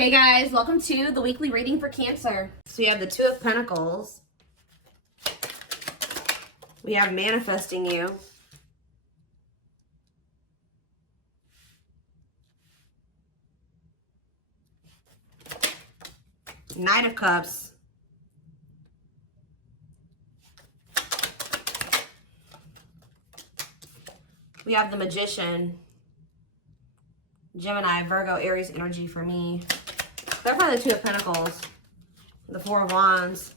Hey guys, welcome to the weekly reading for Cancer. So we have the Two of Pentacles. We have manifesting you. Knight of Cups. We have the Magician. Gemini, Virgo, Aries energy for me. Clarify the Two of Pentacles. The Four of Wands.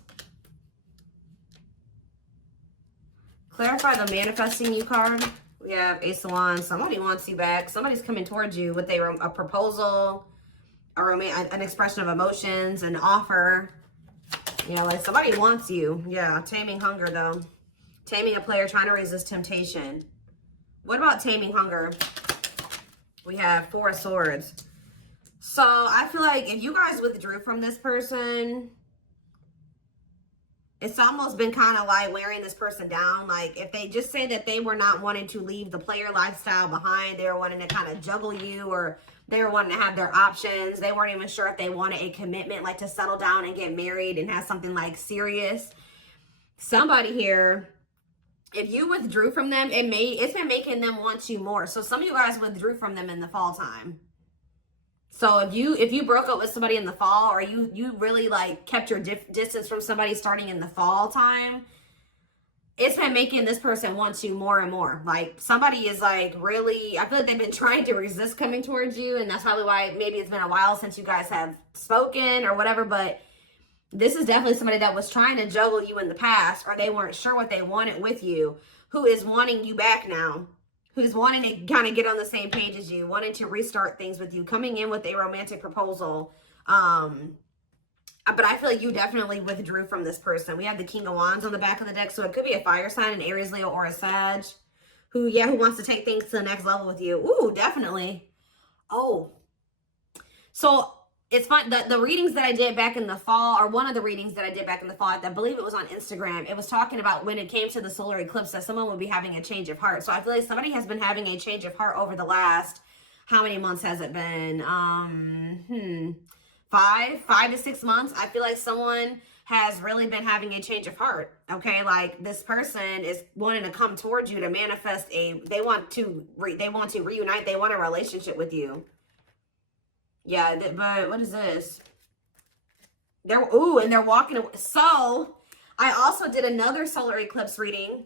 Clarify the manifesting you card. We have Ace of Wands. Somebody wants you back. Somebody's coming towards you with a proposal, an expression of emotions, an offer. You know, like somebody wants you. Yeah, taming hunger though. Taming a player trying to resist temptation. What about taming hunger? We have Four of Swords. So I feel like if you guys withdrew from this person, it's almost been kind of like wearing this person down. Like if they just say that they were not wanting to leave the player lifestyle behind, they were wanting to kind of juggle you, or they were wanting to have their options. They weren't even sure if they wanted a commitment, like to settle down and get married and have something like serious. Somebody here, if you withdrew from them, it's been making them want you more. So some of you guys withdrew from them in the fall time. So if you broke up with somebody in the fall, or you really like kept your distance from somebody starting in the fall time, it's been making this person want you more and more. Like somebody is like really, I feel like they've been trying to resist coming towards you, and that's probably why maybe it's been a while since you guys have spoken or whatever, but this is definitely somebody that was trying to juggle you in the past, or they weren't sure what they wanted with you, who is wanting you back now, who's wanting to kind of get on the same page as you, wanting to restart things with you, coming in with a romantic proposal. But I feel like you definitely withdrew from this person. We have the King of Wands on the back of the deck, so it could be a fire sign, an Aries, Leo, or a Sag, who wants to take things to the next level with you. Ooh, definitely. Oh, so it's fun. The readings that I did back in the fall, or one of the readings that I did back in the fall, I believe it was on Instagram, it was talking about when it came to the solar eclipse that someone would be having a change of heart. So I feel like somebody has been having a change of heart over the last, how many months has it been? 5 to 6 months. I feel like someone has really been having a change of heart. Okay, like this person is wanting to come towards you to manifest they want to reunite. They want a relationship with you. Yeah, but what is this? And they're walking away. So I also did another solar eclipse reading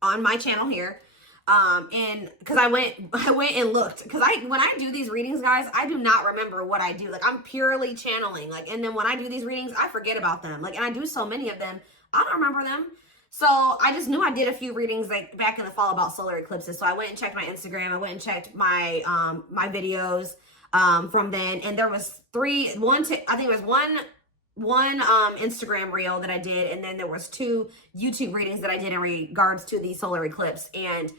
on my channel here. And because I went and looked, because when I do these readings, guys, I do not remember what I do. Like I'm purely channeling. Like, and then when I do these readings, I forget about them. Like, and I do so many of them, I don't remember them. So I just knew I did a few readings like back in the fall about solar eclipses. So I went and checked my Instagram. I went and checked my my videos from then, and there was one Instagram reel that I did, and then there was 2 YouTube readings that I did in regards to the solar eclipse, and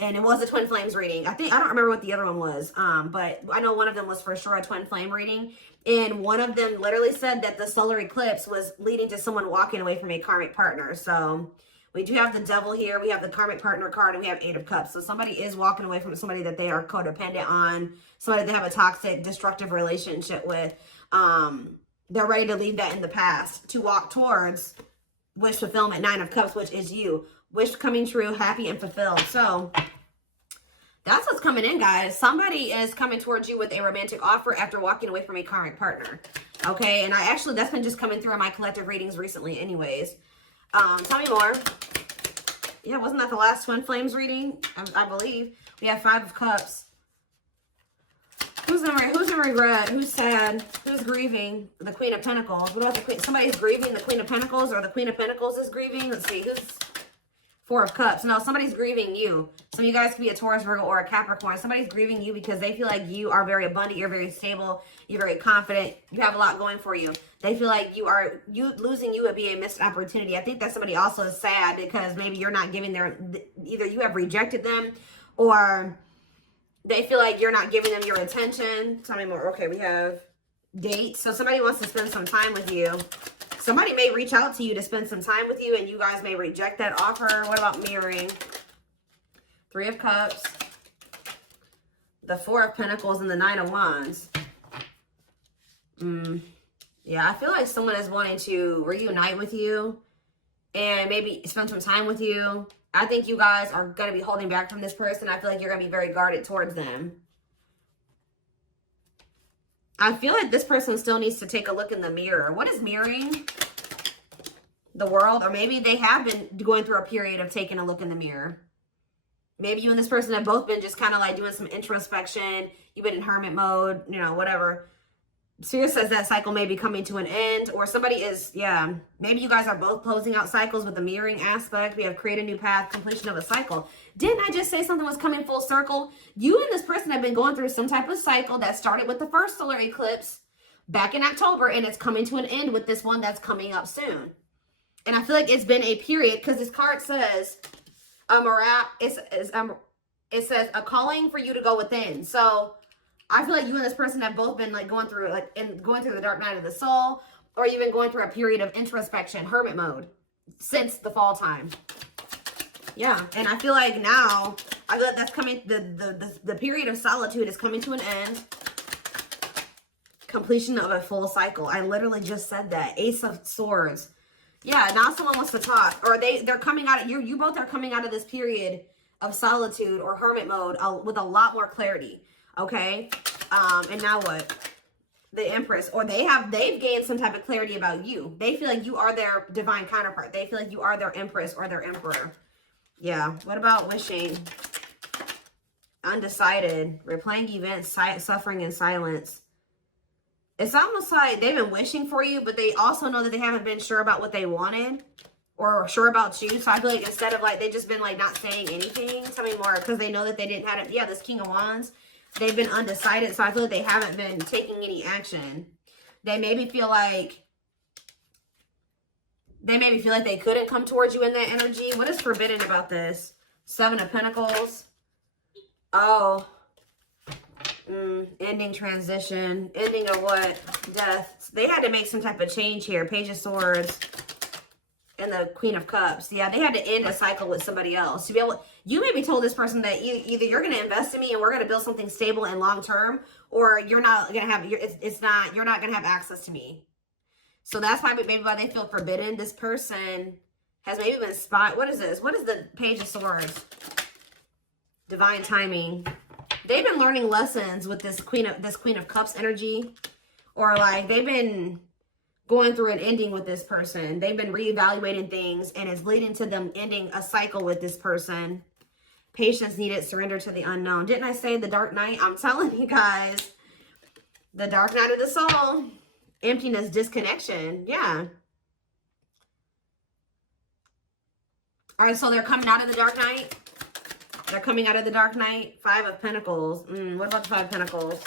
it was a twin flames reading. I don't remember what the other one was, but I know one of them was for sure a twin flame reading, and one of them literally said that the solar eclipse was leading to someone walking away from a karmic partner. So we do have the Devil here, we have the karmic partner card, and we have 8 of Cups. So somebody is walking away from somebody that they are codependent on, somebody they have a toxic, destructive relationship with. They're ready to leave that in the past to walk towards wish fulfillment, 9 of Cups, which is you. Wish coming true, happy and fulfilled. So that's what's coming in, guys. Somebody is coming towards you with a romantic offer after walking away from a karmic partner. Okay, and that's been just coming through in my collective readings recently anyways. Tell me more. Yeah, wasn't that the last twin flames reading? I believe. We have 5 of Cups. Who's in regret? Who's sad? Who's grieving? The Queen of Pentacles. What about the Queen? Somebody's grieving the Queen of Pentacles, or the Queen of Pentacles is grieving. Let's see. Who's 4 of Cups? No, somebody's grieving you. Some of you guys could be a Taurus, Virgo, or a Capricorn. Somebody's grieving you because they feel like you are very abundant. You're very stable. You're very confident. You have a lot going for you. They feel like losing you would be a missed opportunity. I think that somebody also is sad because maybe you're not giving either you have rejected them, or they feel like you're not giving them your attention. Tell me more. Okay, we have dates. So somebody wants to spend some time with you. Somebody may reach out to you to spend some time with you, and you guys may reject that offer. What about mirroring? 3 of Cups, the 4 of Pentacles, and the 9 of Wands. Yeah, I feel like someone is wanting to reunite with you and maybe spend some time with you. I think you guys are going to be holding back from this person. I feel like you're going to be very guarded towards them. I feel like this person still needs to take a look in the mirror. What is mirroring? The world? Or maybe they have been going through a period of taking a look in the mirror. Maybe you and this person have both been just kind of like doing some introspection. You've been in hermit mode, you know, whatever. Spirit says that cycle may be coming to an end, or somebody is, yeah, maybe you guys are both closing out cycles with the mirroring aspect. We have create a new path, completion of a cycle. Didn't I just say something was coming full circle? You and this person have been going through some type of cycle that started with the first solar eclipse back in October, and it's coming to an end with this one that's coming up soon. And I feel like it's been a period, because this card says, it says a calling for you to go within. So I feel like you and this person have both been like going through the dark night of the soul, or you've been going through a period of introspection, hermit mode, since the fall time. Yeah, and I feel like now, I feel like that's coming, the period of solitude is coming to an end. Completion of a full cycle. I literally just said that. Ace of Swords. Yeah, now someone wants to talk, or they're coming out of, you both are coming out of this period of solitude or hermit mode with a lot more clarity. Okay, and now what? The Empress, or they've gained some type of clarity about you. They feel like you are their divine counterpart. They feel like you are their Empress or their Emperor. Yeah. What about wishing? Undecided. Replaying events, suffering in silence. It's almost like they've been wishing for you, but they also know that they haven't been sure about what they wanted or sure about you. So I feel like instead of like, they've just been like not saying anything. Tell me more, because they know that they didn't have it. Yeah, this King of Wands. They've been undecided, so I feel like they haven't been taking any action. They maybe feel like they couldn't come towards you in that energy. What is forbidden about this? Seven of Pentacles. Oh. Ending, transition. Ending of what? Death. They had to make some type of change here. Page of Swords. And the Queen of Cups. Yeah, they had to end a cycle with somebody else. To be able, you maybe told this person that either you're going to invest in me and we're going to build something stable and long term, or you're not going to have, you're not going to have access to me. So that's why maybe why they feel forbidden. This person has maybe been what is this? What is the Page of Swords? Divine timing. They've been learning lessons with this Queen of Cups energy, or like they've been going through an ending with this person. They've been reevaluating things, and it's leading to them ending a cycle with this person. Patience needed, surrender to the unknown. Didn't I say the dark night? I'm telling you guys. The dark night of the soul. Emptiness, disconnection. Yeah. All right, so they're coming out of the dark night. They're coming out of the dark night. Five of Pentacles. What about the Five of Pentacles?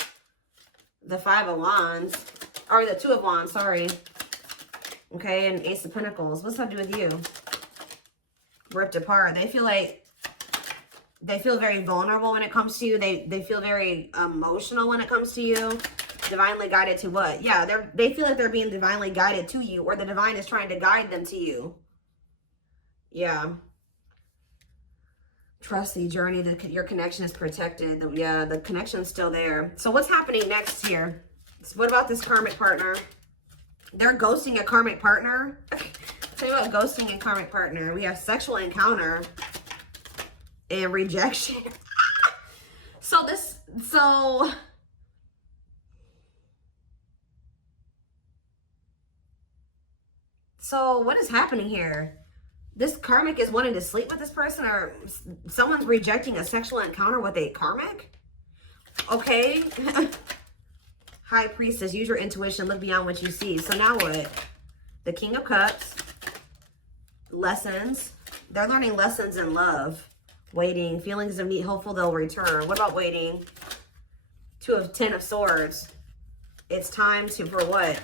The Five of Wands. Or the Two of Wands, sorry. Okay, and Ace of Pentacles. What's that do with you? Ripped apart. They feel very vulnerable when it comes to you. They feel very emotional when it comes to you. Divinely guided to what? Yeah, they feel like they're being divinely guided to you, or the divine is trying to guide them to you. Yeah. Trust the journey. Your connection is protected. Yeah, the connection's still there. So what's happening next here? What about this karmic partner? They're ghosting a karmic partner. Tell you about ghosting and karmic partner. We have sexual encounter and rejection. So what is happening here? This karmic is wanting to sleep with this person, or someone's rejecting a sexual encounter with a karmic? Okay. High Priestess, use your intuition, look beyond what you see. So now what? The King of Cups. Lessons. They're learning lessons in love. Waiting. Feelings of need, hopeful they'll return. What about waiting? Ten of Swords. It's time for what?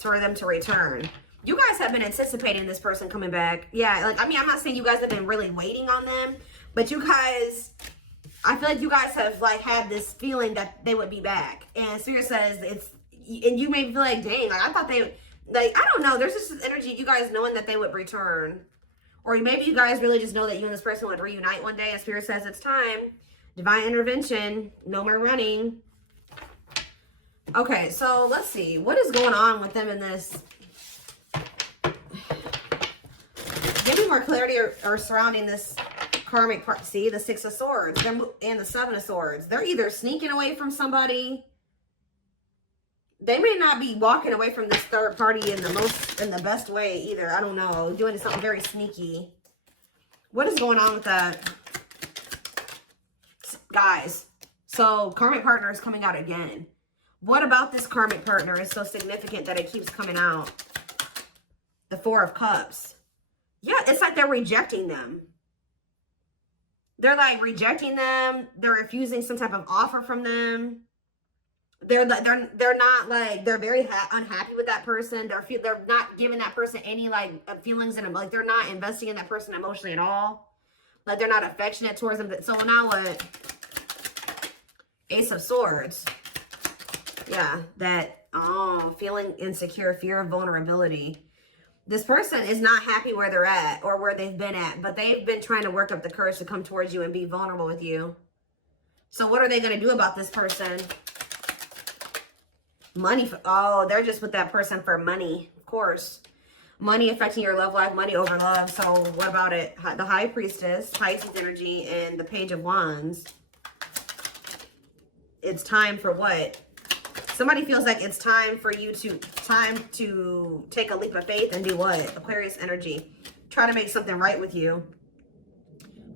For them to return. You guys have been anticipating this person coming back. Yeah, like, I mean, I'm not saying you guys have been really waiting on them, but you guys, I feel like you guys have like had this feeling that they would be back. And Spirit says and you may feel like, dang, like I thought they, like, I don't know. There's just this energy, you guys knowing that they would return. Or maybe you guys really just know that you and this person would reunite one day, and Spirit says it's time. Divine intervention, no more running. Okay, so let's see. What is going on with them in this? Give me more clarity or surrounding this karmic part. See, the Six of Swords and the Seven of Swords. They're either sneaking away from somebody. They may not be walking away from this third party in the best way either. I don't know. Doing something very sneaky. What is going on with that? Guys, so karmic partner is coming out again. What about this karmic partner is so significant that it keeps coming out? The Four of Cups. Yeah, it's like they're rejecting them. They're like rejecting them. They're refusing some type of offer from them. They're not like, they're very unhappy with that person. They're not giving that person any like feelings in them. Like they're not investing in that person emotionally at all. Like they're not affectionate towards them. So now what? Ace of Swords. Yeah, that, feeling insecure, fear of vulnerability. This person is not happy where they're at or where they've been at, but they've been trying to work up the courage to come towards you and be vulnerable with you. So what are they going to do about this person? Money. They're just with that person for money, of course. Money affecting your love life, money over love. So what about it? The High Priestess, Pisces energy, and the Page of Wands. It's time for what? Somebody feels like it's time for you to take a leap of faith and do what? Aquarius energy. Try to make something right with you.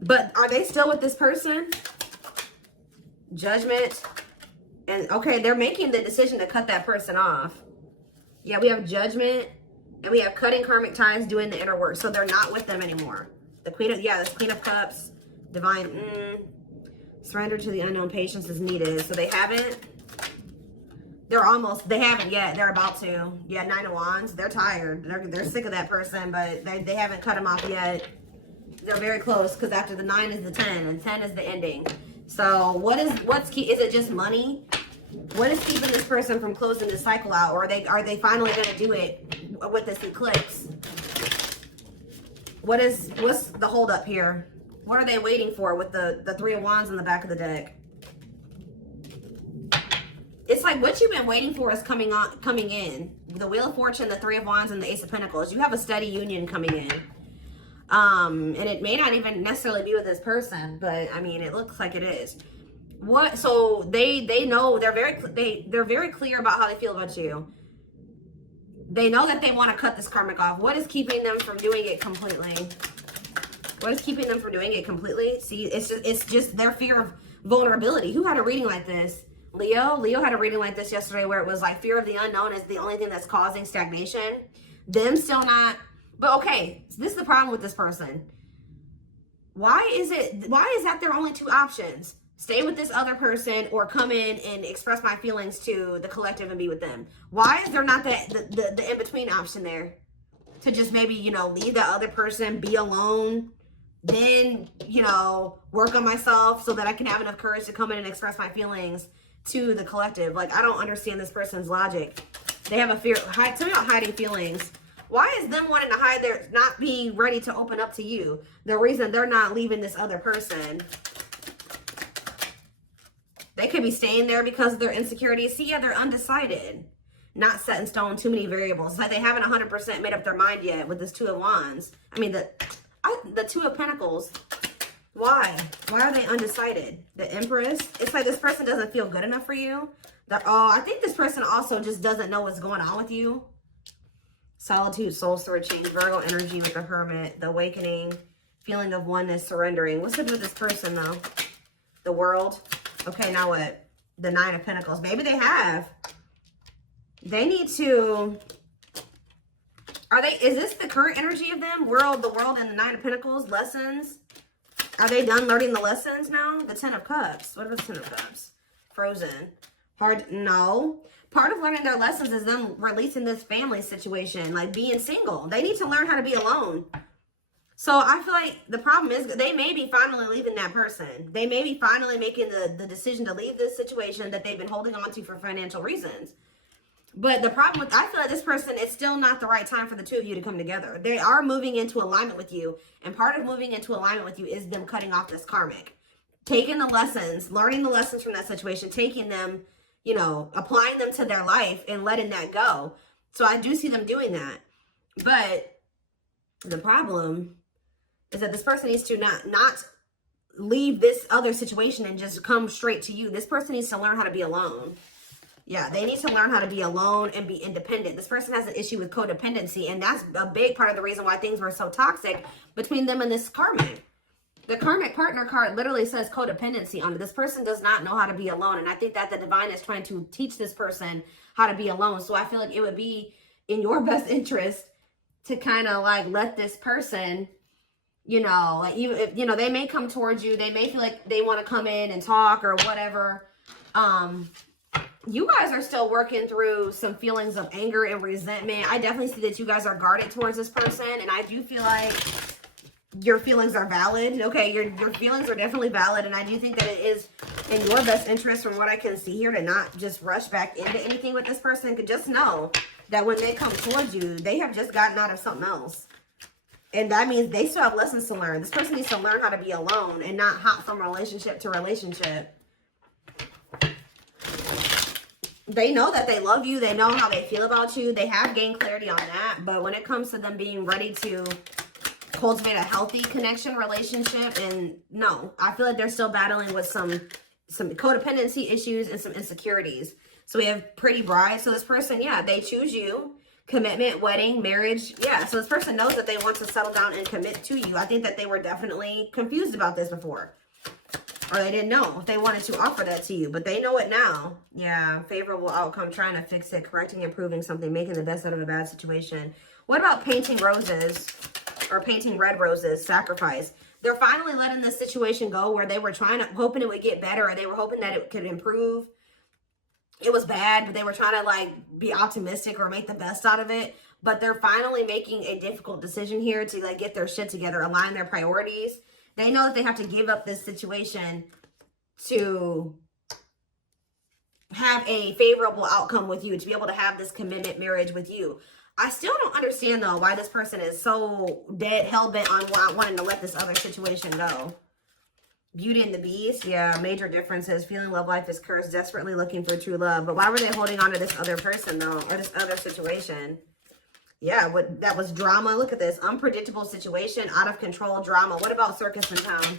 But are they still with this person? Judgment. And okay, they're making the decision to cut that person off. Yeah, we have Judgment. And we have cutting karmic ties, doing the inner work. So they're not with them anymore. The Queen of, this Queen of Cups. Divine. Surrender to the unknown, patience is needed. So they haven't. They haven't yet. They're about to. Yeah, Nine of Wands. They're tired. They're sick of that person, but they haven't cut them off yet. They're very close because after the 9 is the 10, and 10 is the ending. So what's key? Is it just money? What is keeping this person from closing this cycle out? Or are they finally going to do it with this eclipse? What's the holdup here? What are they waiting for with the Three of Wands on the back of the deck? It's like what you've been waiting for is coming in. The Wheel of Fortune, the Three of Wands, and the Ace of Pentacles. You have a steady union coming in. And it may not even necessarily be with this person, but I mean, it looks like it is. So they know, they're very clear about how they feel about you. They know that they want to cut this karmic off. What is keeping them from doing it completely? What is keeping them from doing it completely? See, it's just their fear of vulnerability. Who had a reading like this? Leo had a reading like this yesterday where it was like fear of the unknown is the only thing that's causing stagnation. Them still not. But okay, this is the problem with this person. Why is that their only two options? Stay with this other person or come in and express my feelings to the collective and be with them. Why is there not the in-between option there? To just maybe, leave the other person, be alone, then, work on myself so that I can have enough courage to come in and express my feelings to the collective. Like, I don't understand this person's logic. They have a fear. Tell me about hiding feelings. Why is them wanting to hide their, not being ready to open up to you? The reason they're not leaving this other person. They could be staying there because of their insecurities. See, yeah, they're undecided. Not set in stone, too many variables. It's like they haven't 100% made up their mind yet with this Two of Wands. I mean, the Two of Pentacles. Why? Why are they undecided? The Empress. It's like this person doesn't feel good enough for you. I think this person also just doesn't know what's going on with you. Solitude, soul searching, Virgo energy with the Hermit, the Awakening, feeling of oneness, surrendering. What's up with this person though? The World. Okay, now what? The Nine of Pentacles. Maybe they have. They need to. Is this the current energy of them? The World, and the Nine of Pentacles. Lessons. Are they done learning the lessons now? The Ten of Cups. What about the Ten of Cups? Frozen. No. Part of learning their lessons is them releasing this family situation, like being single. They need to learn how to be alone. So I feel like the problem is they may be finally leaving that person. They may be finally making the decision to leave this situation that they've been holding on to for financial reasons. But the problem with, I feel like this person, it's still not the right time for the two of you to come together. They are moving into alignment with you. And part of moving into alignment with you is them cutting off this karmic. Taking the lessons, learning the lessons from that situation, taking them, you know, applying them to their life and letting that go. So I do see them doing that. But the problem is that this person needs to not leave this other situation and just come straight to you. This person needs to learn how to be alone. Yeah, they need to learn how to be alone and be independent. This person has an issue with codependency, and that's a big part of the reason why things were so toxic between them and this karmic. The karmic partner card literally says codependency on it. This person does not know how to be alone, and I think that the divine is trying to teach this person how to be alone. So I feel like it would be in your best interest to kind of like let this person, you know, like you know, they may come towards you. They may feel like they want to come in and talk or whatever. You guys are still working through some feelings of anger and resentment. I definitely see that you guys are guarded towards this person, and I do feel like your feelings are valid. Okay, your feelings are definitely valid, and I do think that it is in your best interest, from what I can see here, to not just rush back into anything with this person. Could just know that when they come towards you, they have just gotten out of something else, and that means they still have lessons to learn. This person needs to learn how to be alone and not hop from relationship to relationship. They know that they love you. They know how they feel about you. They have gained clarity on that. But when it comes to them being ready to cultivate a healthy connection, relationship, and no, I feel like they're still battling with some codependency issues and some insecurities. So we have pretty bride. So this person, yeah, they choose you. Commitment, wedding, marriage. Yeah, so this person knows that they want to settle down and commit to you. I think that they were definitely confused about this before. Or they didn't know if they wanted to offer that to you, but they know it now. Yeah, favorable outcome, trying to fix it, correcting, improving something, making the best out of a bad situation. What about painting roses or painting red roses, sacrifice? They're finally letting this situation go where they were hoping it would get better, or they were hoping that it could improve. It was bad, but they were trying to like be optimistic or make the best out of it. But they're finally making a difficult decision here to like get their shit together, align their priorities. They know that they have to give up this situation to have a favorable outcome with you, to be able to have this commitment marriage with you. I still don't understand, though, why this person is so dead, hell-bent on wanting to let this other situation go. Beauty and the Beast. Yeah, major differences. Feeling love life is cursed. Desperately looking for true love. But why were they holding on to this other person, though, or this other situation? Yeah, that was drama. Look at this. Unpredictable situation, out of control drama. What about circus in town?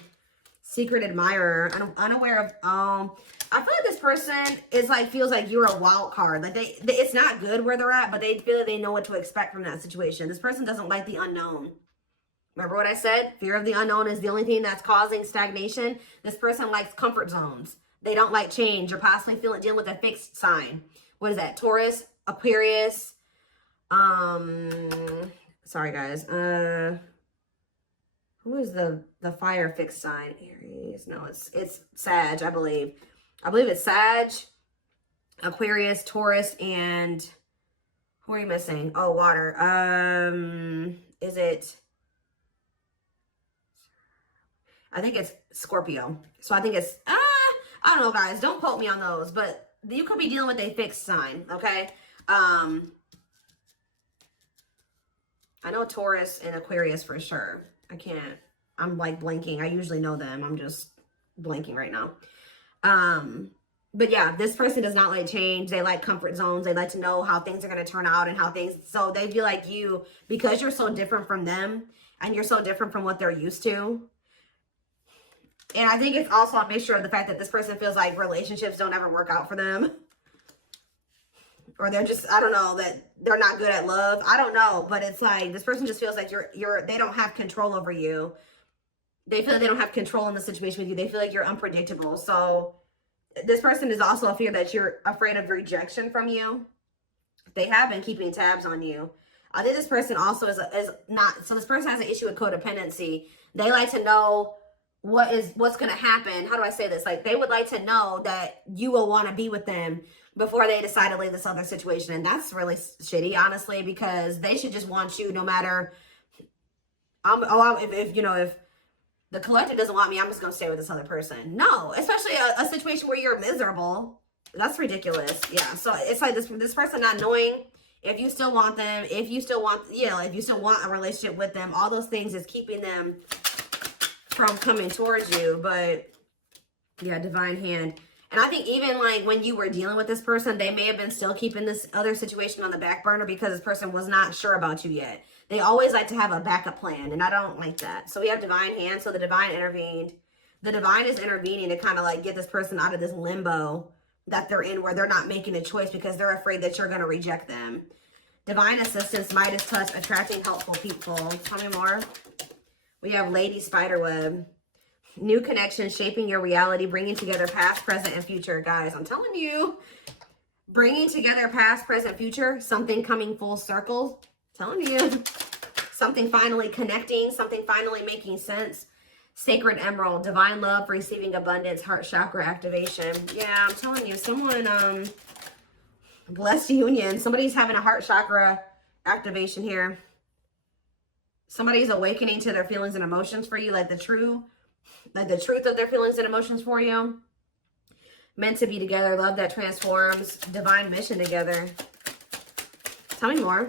Secret admirer, unaware of, I feel like this person is like, feels like you're a wild card. Like it's not good where they're at, but they feel like they know what to expect from that situation. This person doesn't like the unknown. Remember what I said? Fear of the unknown is the only thing that's causing stagnation. This person likes comfort zones. They don't like change, or possibly dealing with a fixed sign. What is that? Taurus, Aquarius, sorry guys, who is the fire fixed sign? Aries. No, it's Sag, I believe it's Sag, Aquarius, Taurus, and who are you missing? Oh, water. Is it, I think it's Scorpio. So I think it's I don't know, guys, don't quote me on those, but you could be dealing with a fixed sign. Okay. I know Taurus and Aquarius for sure. I'm like blanking. I usually know them. I'm just blanking right now. But yeah, this person does not like change. They like comfort zones. They like to know how things are going to turn out and so they feel like you, because you're so different from them and you're so different from what they're used to. And I think it's also a mixture of the fact that this person feels like relationships don't ever work out for them. Or they're just, I don't know, that they're not good at love. I don't know, but it's like this person just feels like they don't have control over you. They feel like they don't have control in the situation with you. They feel like you're unpredictable. So this person is also a fear that you're afraid of rejection from you. They have been keeping tabs on you. I think this person also is not, so this person has an issue with codependency. They like to know what's going to happen. How do I say this? Like they would like to know that you will want to be with them before they decide to leave this other situation. And that's really shitty, honestly, because they should just want you no matter, if the collective doesn't want me, I'm just going to stay with this other person. No, especially a situation where you're miserable. That's ridiculous. Yeah. So it's like this person not knowing if you still want them, if you still want a relationship with them, all those things is keeping them from coming towards you. But yeah, divine hand. And I think even like when you were dealing with this person, they may have been still keeping this other situation on the back burner because this person was not sure about you yet. They always like to have a backup plan, and I don't like that. So we have divine hand. So the divine intervened. The divine is intervening to kind of like get this person out of this limbo that they're in, where they're not making a choice because they're afraid that you're going to reject them. Divine assistance, Midas touch, attracting helpful people. Tell me more. We have Lady Spiderweb. New connection, shaping your reality, bringing together past, present, and future. Guys, I'm telling you, bringing together past, present, future, something coming full circle. Telling you, something finally connecting, something finally making sense. Sacred Emerald, divine love, receiving abundance, heart chakra activation. Yeah, I'm telling you, someone, blessed union. Somebody's having a heart chakra activation here. Somebody's awakening to their feelings and emotions for you, like the truth of their feelings and emotions for you. Meant to be together, love that transforms, divine mission together. Tell me more.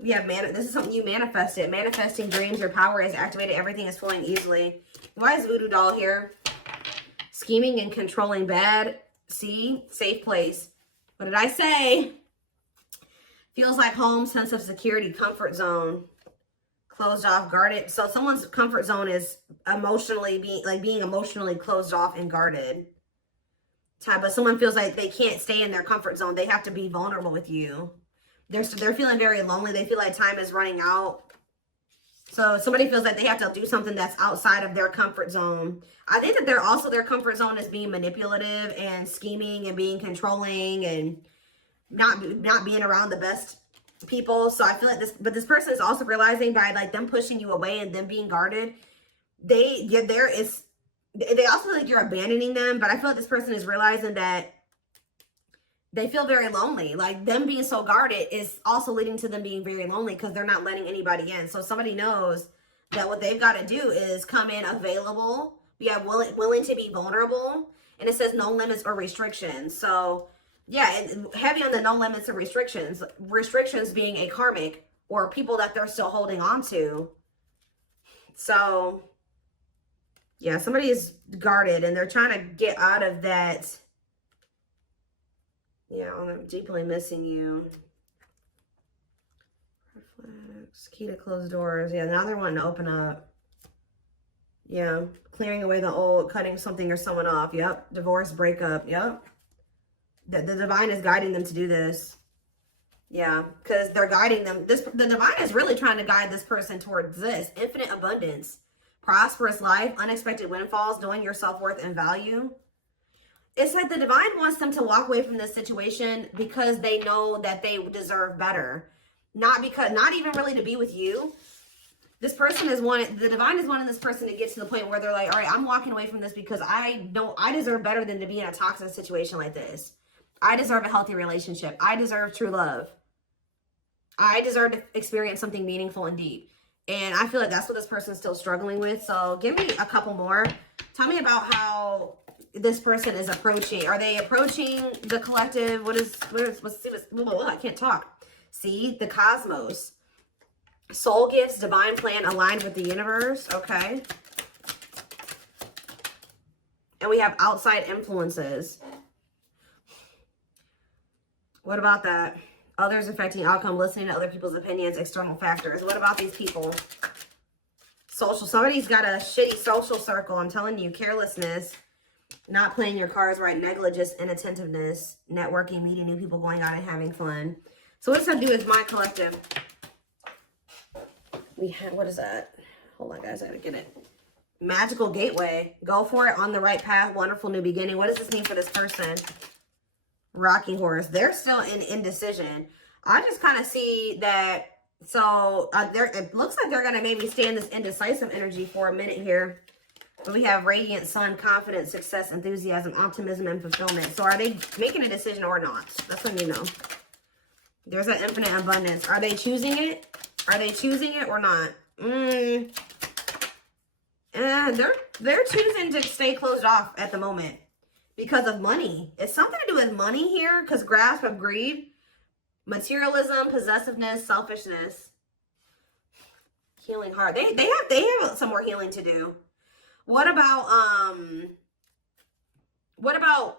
We have this is something you manifested. Manifesting dreams, your power is activated, everything is flowing easily. Why is Voodoo Doll here? Scheming and controlling bad. See, safe place. What did I say? Feels like home, sense of security, comfort zone. Closed off, guarded. So someone's comfort zone is emotionally being emotionally closed off and guarded. But someone feels like they can't stay in their comfort zone. They have to be vulnerable with you. They're feeling very lonely. They feel like time is running out. So somebody feels like they have to do something that's outside of their comfort zone. I think that their comfort zone is being manipulative and scheming and being controlling and not being around the best people. So I feel like this person is also realizing by like them pushing you away and them being guarded, they also feel like you're abandoning them. But I feel like this person is realizing that they feel very lonely. Like them being so guarded is also leading to them being very lonely because they're not letting anybody in. So somebody knows that what they've got to do is come in available. We have willing to be vulnerable, and it says no limits or restrictions. So yeah, and heavy on the no limits and restrictions. Restrictions being a karmic or people that they're still holding on to. So yeah, somebody is guarded and they're trying to get out of that. Yeah, I'm deeply missing you. Reflex, key to close doors. Yeah, now they're wanting to open up. Yeah, clearing away the old, cutting something or someone off. Yep, divorce, breakup. Yep. The divine is guiding them to do this. Yeah, because they're guiding them. The divine is really trying to guide this person towards this. Infinite abundance, prosperous life, unexpected windfalls, knowing your self-worth and value. It's like the divine wants them to walk away from this situation because they know that they deserve better. Not even really to be with you. The divine is wanting this person to get to the point where they're like, all right, I'm walking away from this because I know I deserve better than to be in a toxic situation like this. I deserve a healthy relationship. I deserve true love. I deserve to experience something meaningful and deep. And I feel like that's what this person is still struggling with. So give me a couple more. Tell me about how this person is approaching. Are they approaching the collective? I can't talk. See, the cosmos. Soul gifts, divine plan aligned with the universe. Okay. And we have outside influences. What about that? Others affecting outcome, listening to other people's opinions, external factors. What about these people? Social. Somebody's got a shitty social circle. I'm telling you, carelessness, not playing your cards right, negligence, inattentiveness, networking, meeting new people, going out and having fun. So what does that do with my collective? What is that? Hold on, guys. I gotta get it. Magical gateway. Go for it. On the right path. Wonderful new beginning. What does this mean for this person? Rocking horse. They're still in indecision. I just kind of see that. So it looks like they're going to maybe stay in this indecisive energy for a minute here. But we have radiant sun, confidence, success, enthusiasm, optimism, and fulfillment. So are they making a decision or not? That's when you know. There's an infinite abundance. Are they choosing it? Are they choosing it or not? They're choosing to stay closed off at the moment. Because of money. It's something to do with money here. Because grasp of greed. Materialism, possessiveness, selfishness. Healing heart. They have some more healing to do. What about What about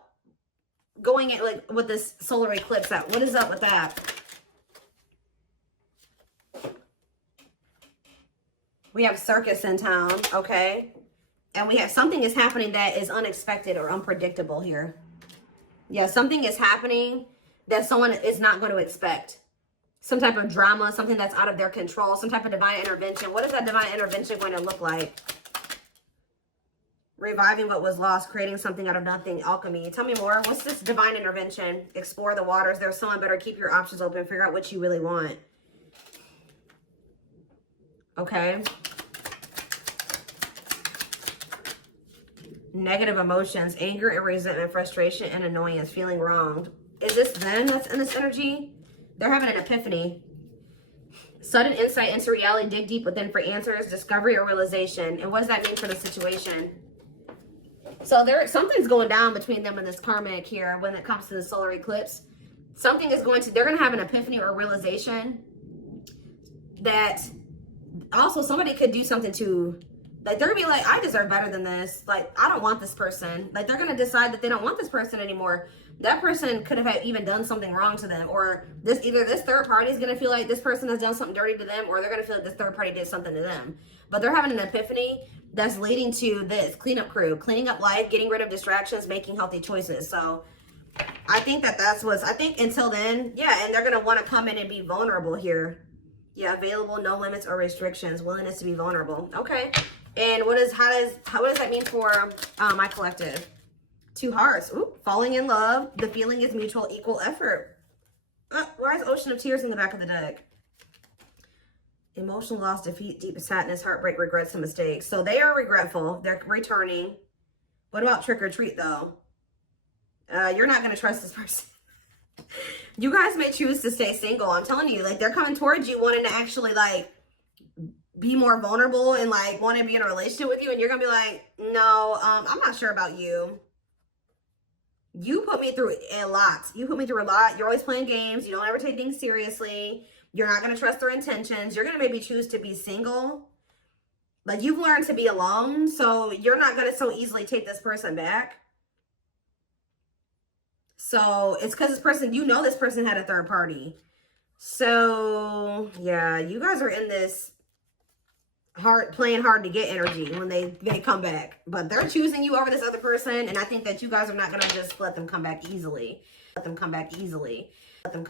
going at like with this solar eclipse out? What is up with that? We have circus in town, okay? And we have something is happening that is unexpected or unpredictable here. Yeah, something is happening that someone is not going to expect. Some type of drama, something that's out of their control, some type of divine intervention. What is that divine intervention going to look like? Reviving what was lost, creating something out of nothing, alchemy. Tell me more. What's this divine intervention? Explore the waters. There's someone better. Keep your options open. Figure out what you really want. Okay. Negative emotions, anger and resentment, frustration and annoyance, feeling wronged. Is this them that's in this energy? They're having an epiphany. Sudden insight into reality, dig deep within for answers, discovery or realization. And what does that mean for the situation? So something's going down between them and this karmic here when it comes to the solar eclipse. Something is they're going to have an epiphany or realization that also somebody could do something to, like, they're gonna be like, I deserve better than this. Like, I don't want this person. Like, they're gonna decide that they don't want this person anymore. That person could have even done something wrong to them, or either this third party is gonna feel like this person has done something dirty to them, or they're gonna feel like this third party did something to them. But they're having an epiphany that's leading to this cleanup crew, cleaning up life, getting rid of distractions, making healthy choices. So I think I think until then, yeah, and they're gonna want to come in and be vulnerable here. Yeah, available, no limits or restrictions, willingness to be vulnerable. Okay. And what does that mean for my collective? 2 hearts. Ooh, falling in love. The feeling is mutual, equal effort. Why is Ocean of Tears in the back of the deck? Emotional loss, defeat, deep sadness, heartbreak, regrets, and mistakes. So they are regretful. They're returning. What about trick or treat, though? You're not going to trust this person. You guys may choose to stay single. I'm telling you, like, they're coming towards you wanting to actually, like, be more vulnerable and, like, want to be in a relationship with you. And you're going to be like, no, I'm not sure about you. You put me through a lot. You put me through a lot. You're always playing games. You don't ever take things seriously. You're not going to trust their intentions. You're going to maybe choose to be single. Like, you've learned to be alone. So you're not going to so easily take this person back. So it's because this person, this person had a third party. So yeah, you guys are in this playing hard to get energy when they come back. But they're choosing you over this other person. And I think that you guys are not going to just let them come back easily. Let them come back easily. Let them come